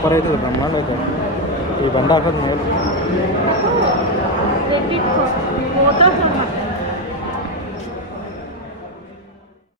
Super అవుతుంది, బ్రహ్మాండ అవుతుంది ఈ బండి ఆఫర్. ఫోటోస్